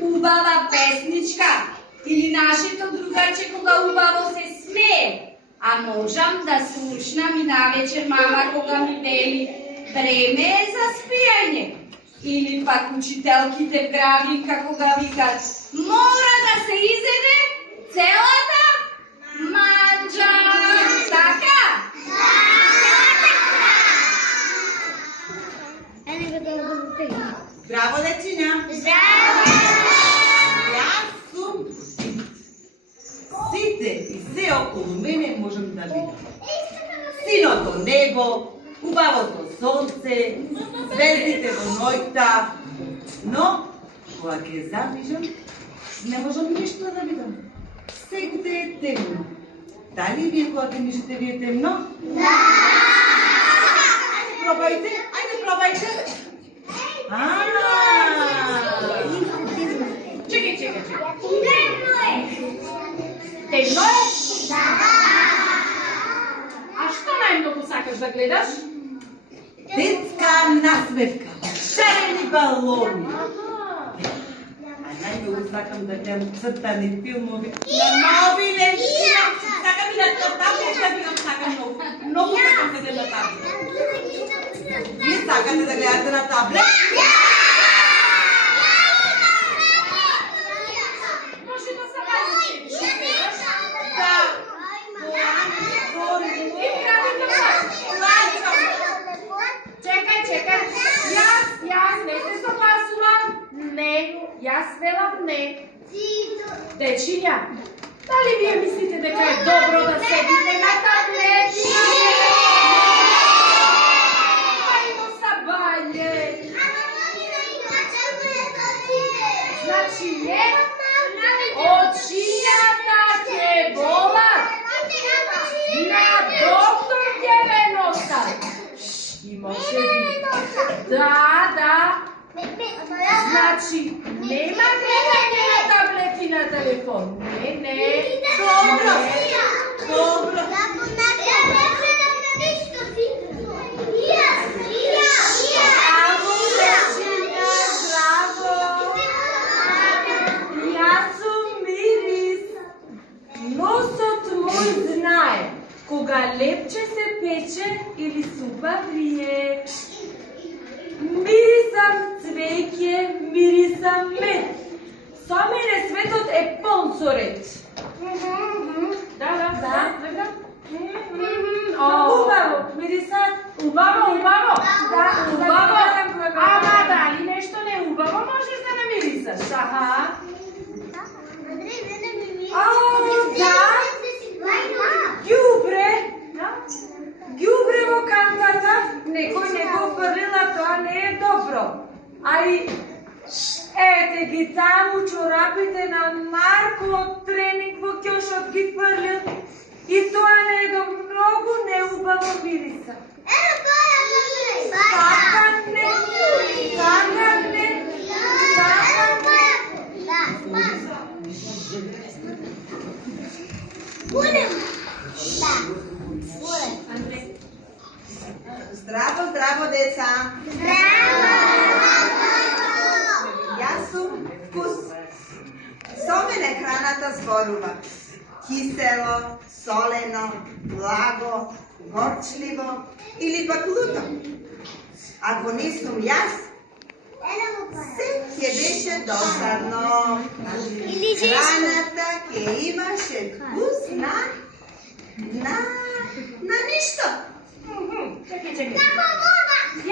убава песничка или нашето другарче кога убаво се смее. А можам да слушнам и навечер мама кога ми вели време е за спијање. Или пак учителките в градинка кога викат мора да се изеде целата манџа. Така? Здраво, дечиња! Здраво! Јас сум сите и се околу мене можам да видам. Синото небо, убавото сонце, звездите во ноќта, но кога ќе завижам, не можам ништо да видам. Сегде е темно. Дали вие кога ќе мислите ви е темно? Да! Пробајте, ајде пробајте. Чекај. Темно е! Темно е? Да! А што најмногу сакаш да гледаш? Детска насмевка, шарени балони. А најмногу сакам да гледам цртани филмови на нови лентија. Сакам и на таблет да видам, сакам многу. Многу сакам да гледам на таблет. Вие сакате да гледате на таблет? Може да се најдеш. Да. Чекај. Јас не се согласувам. Не, јас велам не. Дечиња, дали вие мислите дека е добро да седите на таблети? Ајмо сабање. Значи не, очињата ќе болат. На доктор ќе ме носат. И може би. Да. Значи, нема гледање на таблет и на телефон. Не. Добро. Амо, дечиња, здраво. Јас сум Мирис. Носот мој знае кога лепче се пече или супа врие. Мирисам цвеќе, мирисам мед. Со мене светот е полн со ред. Да. Убаво, мирисат. Убаво. Да, убаво. Ама дали нешто не убаво можеш да намирисаш, аха? Ѓубре во кантата, некој не го фрлила, тоа не е добро. Ај, ете ги таму чорапите на Марко од тренинг во ќошот ги фрлил. И тоа не е до многу неубаво мириса. Здраво, деца! Јас сум вкус. Со мене храната зборува. Кисело, солено, благо, горчливо или пак луто. Ако не сум јас, се ќе беше досадно. Храната ќе имаше вкус на ништо. Чекај.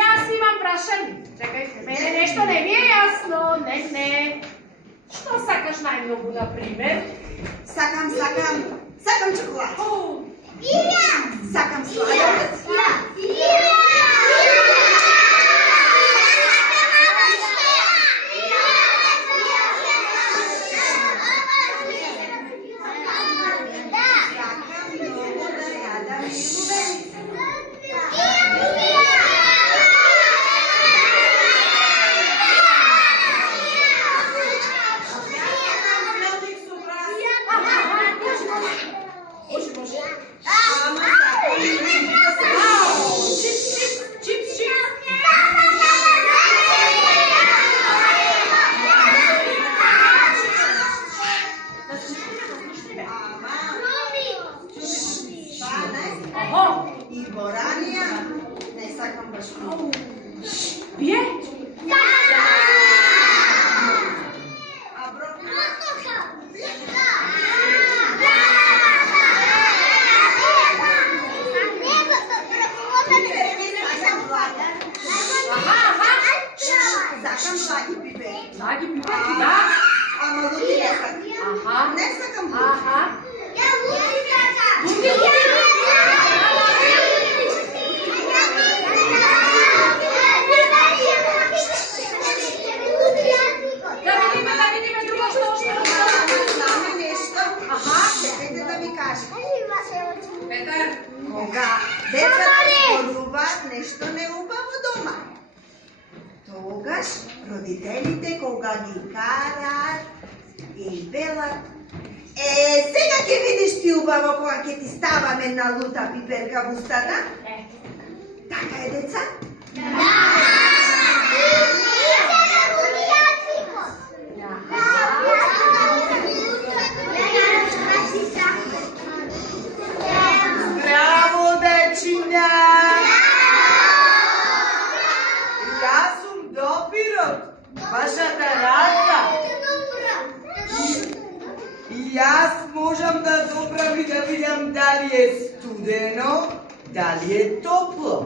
Јас имам прашање. Чекај, мене нешто не ми е јасно. Не. Што сакаш најмногу, например? Сакам чоколад. Сакам сладолед. Може. Ама сакам. Да, ги питам, да. Ама лути не сакам. Аха. Не сакам лути. Аха. Ја лути сакам. Да видиме друго што Знаме нешто. Чекајте да ми кажете. Петар. Кога децата зборуваат нешто неубаво дома, тогаш родителите кога ги караат и велат: сега ќе видиш ти убаво кога ќе ти ставаме на лута пиперка во устата. Така е, деца? Браво, дечиња! Јас сум допирот, вашата радка. И јас можам да добрам и да видам дали е студено, дали е топло.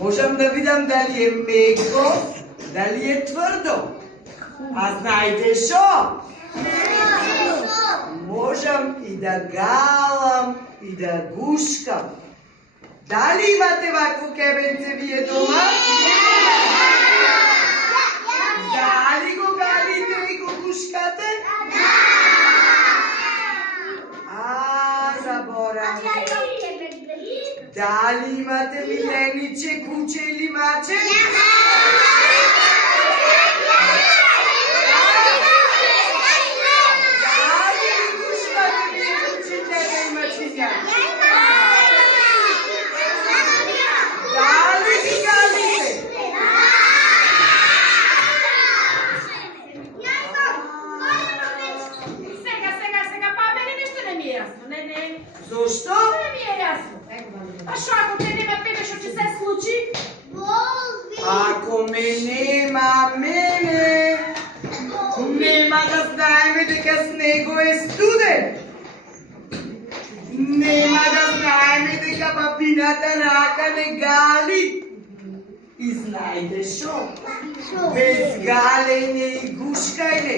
Можам да видам дали е меко, дали е тврдо. А знаете шо? Можам и да галам, и да гушкам. Дали имате вакво кебенце вие дома? Дали го галите и го гушкате? Заборам. Дали имате милениче, куче или маче? Дали ги гушкате вие кучетата и мачиња? Дали ги галите? Сега, па мене нешто не ми е јасно. Не. Зошто? Не ми е јасно. А шо ако те нема тебе, што ќе се случи? Ако ме нема мене, нема да знаеме дека снего е студен. Нема да знаеме дека бабината рака не гали. И знаете шо? Без галење и гушкајне,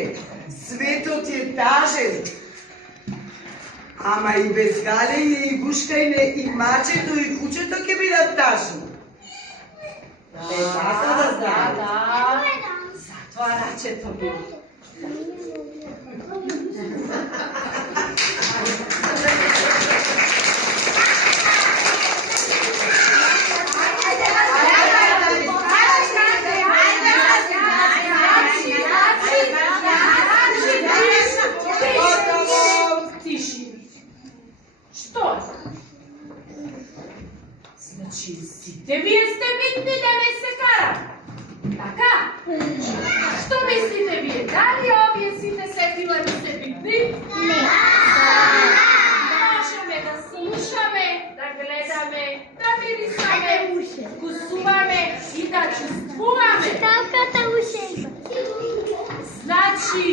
светот е тажен. Ама и без галење и гушкајне и мачето и кучето ќе бидат тажни. Така да знаете. Затоа рачето би. Што? Значи, сите вие сте битни да ме се карат. Така? Што мислите вие? Дали овие сите сетила да се битни? Не. Можеме да слушаме, да гледаме, да мирисаме, вкусуваме и да чувствуваме. Значи,